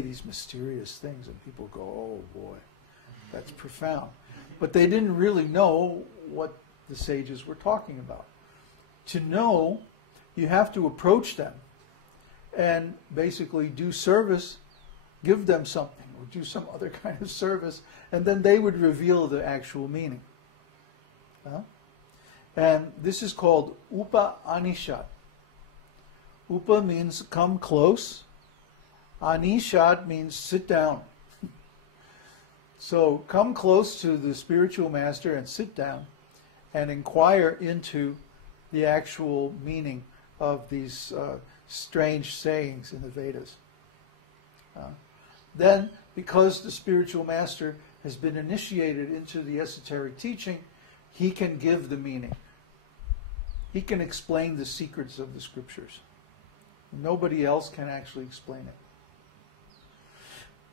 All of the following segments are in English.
these mysterious things, and people go, oh boy, that's profound. But they didn't really know what the sages were talking about. To know, you have to approach them and basically do service, give them something, or do some other kind of service, and then they would reveal the actual meaning. And this is called Upa-Anishat. Upa means come close. Anishat means sit down. So come close to the spiritual master and sit down and inquire into the actual meaning of these strange sayings in the Vedas. Then, because the spiritual master has been initiated into the esoteric teaching, he can give the meaning. He can explain the secrets of the scriptures. Nobody else can actually explain it.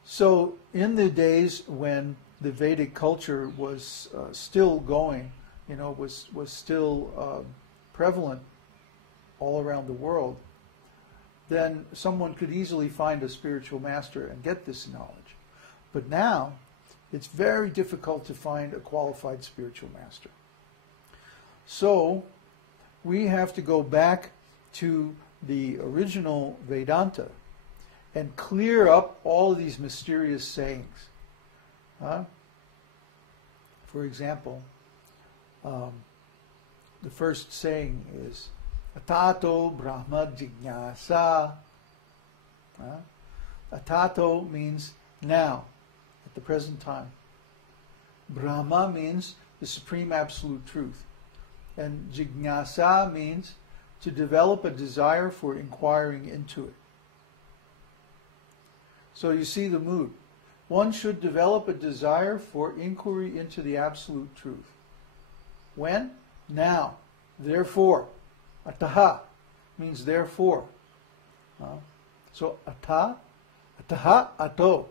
So, in the days when the Vedic culture was still going, was still prevalent all around the world, then someone could easily find a spiritual master and get this knowledge. But now, it's very difficult to find a qualified spiritual master. So, we have to go back to the original Vedanta and clear up all these mysterious sayings. For example, the first saying is Atato Brahma Jignasa. Atato means now, at the present time. Brahma means the supreme absolute truth. And Jignasa means to develop a desire for inquiring into it. So you see the mood. One should develop a desire for inquiry into the absolute truth. When? Now. Therefore. Ataha means therefore. So ataha, ato.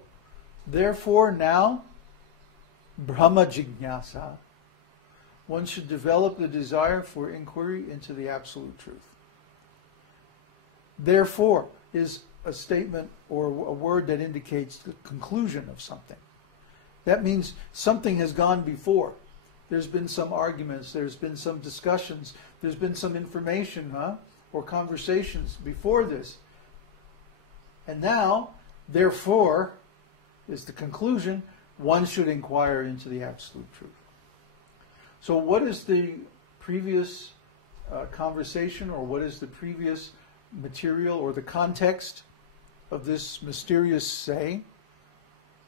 Therefore now, Brahma Jignasa. One should develop the desire for inquiry into the absolute truth. Therefore is a statement or a word that indicates the conclusion of something. That means something has gone before. There's been some arguments, there's been some discussions, there's been some information, or conversations before this. And now, therefore, is the conclusion, one should inquire into the absolute truth. So what is the previous conversation, or what is the previous material or the context of this mysterious saying?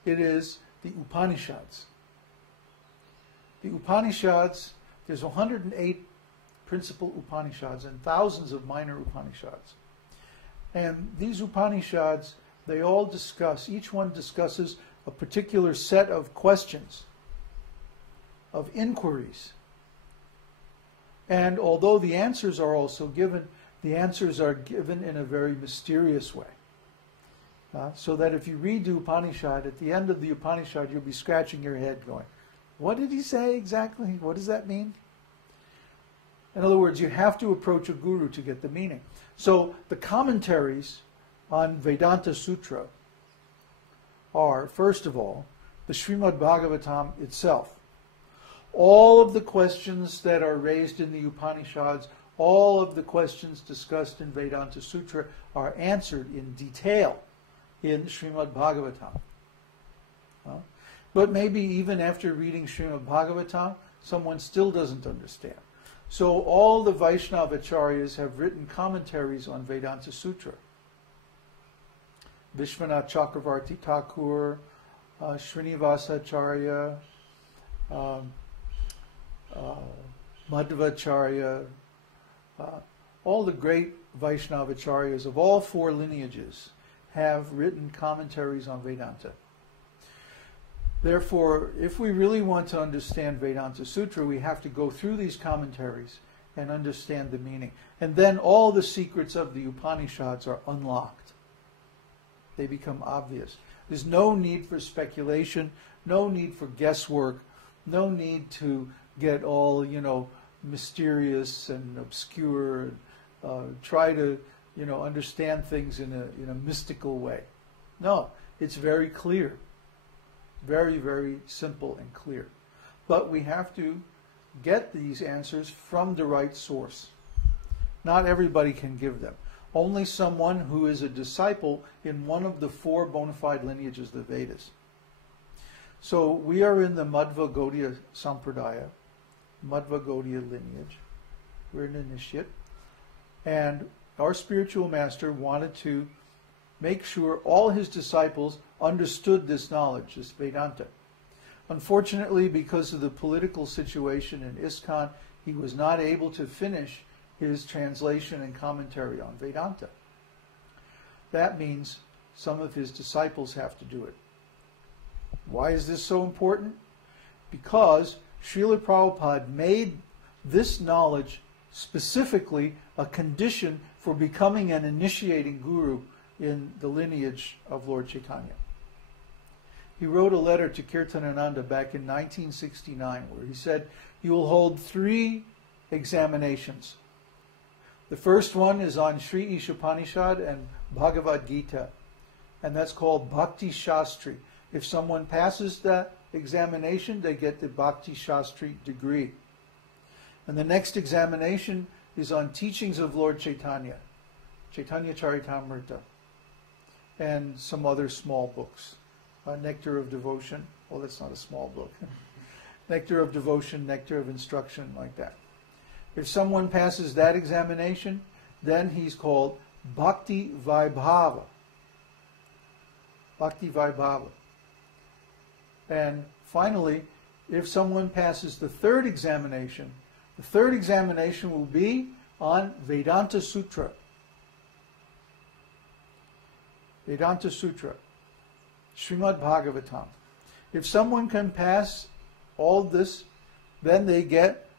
It is the Upanishads. The Upanishads, there's 108 principal Upanishads and thousands of minor Upanishads. And these Upanishads, they all discuss, each one discusses a particular set of questions, of inquiries. And although the answers are also given, the answers are given in a very mysterious way. So that if you read the Upanishad, at the end of the Upanishad, you'll be scratching your head going, what did he say exactly? What does that mean? In other words, you have to approach a guru to get the meaning. So the commentaries on Vedanta Sutra are, first of all, the Srimad Bhagavatam itself. All of the questions that are raised in the Upanishads, all of the questions discussed in Vedanta Sutra are answered in detail in Srimad Bhagavatam. But maybe even after reading Srimad Bhagavatam, someone still doesn't understand. So all the Vaishnava Acharyas have written commentaries on Vedanta Sutra. Vishwanath Chakravarti Thakur, Srinivasa Acharya, Madhvacharya, all the great Vaishnava Acharyas of all four lineages have written commentaries on Vedanta. Therefore, if we really want to understand Vedanta Sutra, we have to go through these commentaries and understand the meaning. And then all the secrets of the Upanishads are unlocked. They become obvious. There's no need for speculation, no need for guesswork, no need to get all, mysterious and obscure, and try to, understand things in a mystical way. No, It's very clear. Very, very simple and clear. But we have to get these answers from the right source. Not everybody can give them. Only someone who is a disciple in one of the 4 bona fide lineages of the Vedas. So we are in the Madhva Gaudiya Sampradaya, Madhva Gaudiya lineage. We're an initiate. And our spiritual master wanted to make sure all his disciples understood this knowledge, this Vedanta. Unfortunately, because of the political situation in ISKCON, he was not able to finish his translation and commentary on Vedanta. That means some of his disciples have to do it. Why is this so important? Because Srila Prabhupada made this knowledge specifically a condition for becoming an initiating guru in the lineage of Lord Chaitanya. He wrote a letter to Kirtanananda back in 1969 where he said, you will hold 3 examinations. The first one is on Sri Ishopanishad and Bhagavad Gita, and that's called Bhakti Shastri. If someone passes that examination, they get the Bhakti Shastri degree. And the next examination is on teachings of Lord Chaitanya, Chaitanya Charitamrita, and some other small books. Nectar of Devotion. Well, that's not a small book. Nectar of Devotion, Nectar of Instruction, like that. If someone passes that examination, then he's called Bhakti Vaibhava. Bhakti Vaibhava. And finally, if someone passes the 3rd examination, the 3rd examination will be on Vedanta Sutra. Vedanta Sutra. Srimad Bhagavatam. If someone can pass all this, then they get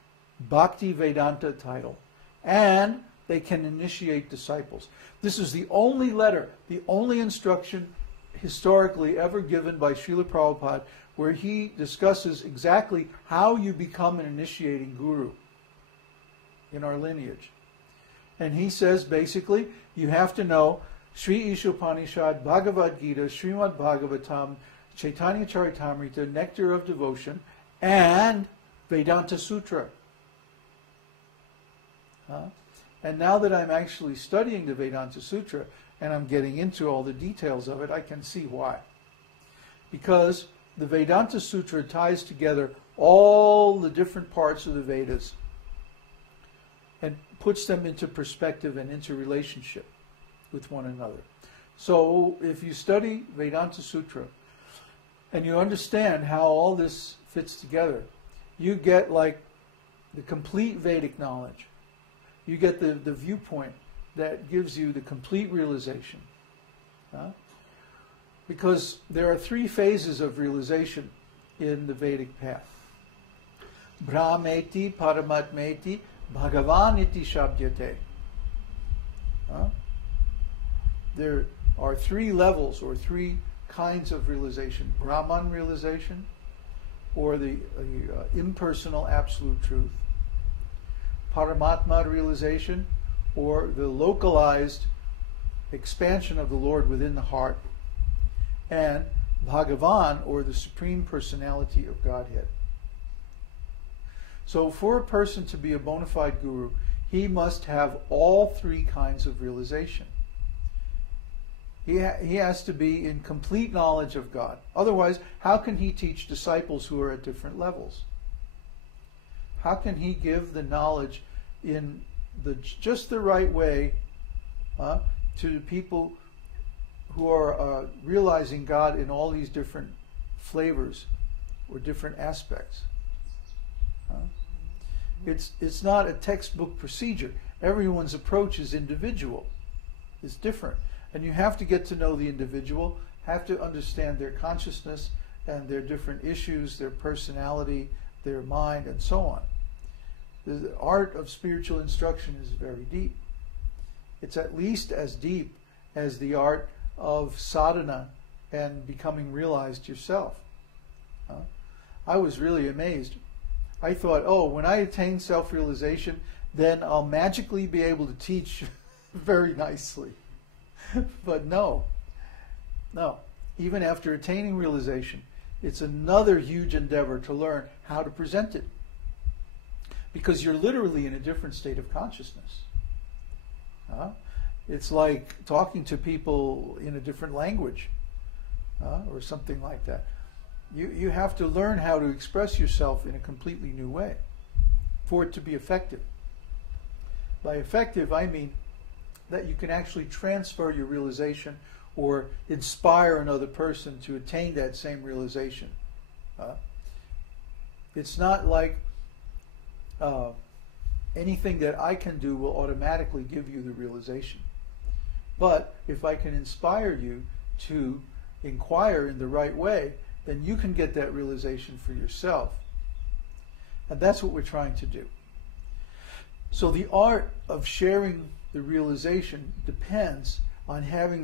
Bhakti Vedanta title. And they can initiate disciples. This is the only letter, the only instruction historically ever given by Srila Prabhupada where he discusses exactly how you become an initiating guru in our lineage. And he says basically you have to know Sri Ishopanishad, Bhagavad Gita, Srimad Bhagavatam, Chaitanya Charitamrita, Nectar of Devotion, and Vedanta Sutra. And now that I'm actually studying the Vedanta Sutra and I'm getting into all the details of it, I can see why. Because the Vedanta Sutra ties together all the different parts of the Vedas and puts them into perspective and into relationship with one another. So if you study Vedanta Sutra and you understand how all this fits together, you get like the complete Vedic knowledge. You get the viewpoint that gives you the complete realization. Because there are 3 phases of realization in the Vedic path. Brahmeti, Paramatmeti, Bhagavaniti Shabdyate. There are 3 levels or 3 kinds of realization. Brahman realization, or the impersonal absolute truth. Paramatma realization, or the localized expansion of the Lord within the heart. And Bhagavan, or the Supreme Personality of Godhead. So for a person to be a bona fide guru, he must have all 3 kinds of realization. He has to be in complete knowledge of God. Otherwise, how can he teach disciples who are at different levels? How can he give the knowledge in just the right way to people who are realizing God in all these different flavors or different aspects? It's not a textbook procedure. Everyone's approach is individual. It's different. And you have to get to know the individual, have to understand their consciousness and their different issues, their personality, their mind, and so on. The art of spiritual instruction is very deep. It's at least as deep as the art of sadhana and becoming realized yourself. I was really amazed. I thought, oh, when I attain self-realization, then I'll magically be able to teach very nicely. But no. even after attaining realization, it's another huge endeavor to learn how to present it. Because you're literally in a different state of consciousness. It's like talking to people in a different language, or something like that. You have to learn how to express yourself in a completely new way for it to be effective. By effective, I mean that you can actually transfer your realization or inspire another person to attain that same realization. It's not like anything that I can do will automatically give you the realization. But if I can inspire you to inquire in the right way, then you can get that realization for yourself. And that's what we're trying to do. So the art of sharing the realization depends on having